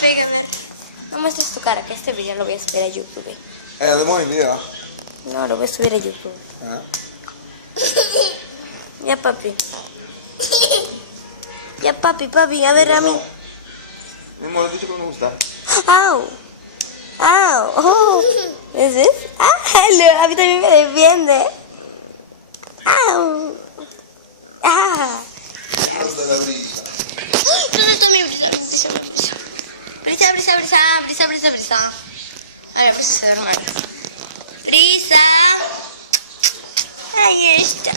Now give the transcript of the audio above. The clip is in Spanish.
pégame. No muestres tu cara, que este video lo voy a subir a YouTube. Hacemos el video. No, lo voy a subir a YouTube. ¿Ah? Ya, papi. Ya, papi, a ver, a mí. Mi amor, dicho que me gusta. ¡Au! ¡Au! Oh. ¿Ves? ¡Ah! A mí también me defiende. ¡Au! ¡Ah! ¿Dónde está la brisa? ¿Dónde está mi brisa? Brisa. A ver, pues se duerme. Brisa. Ahí está.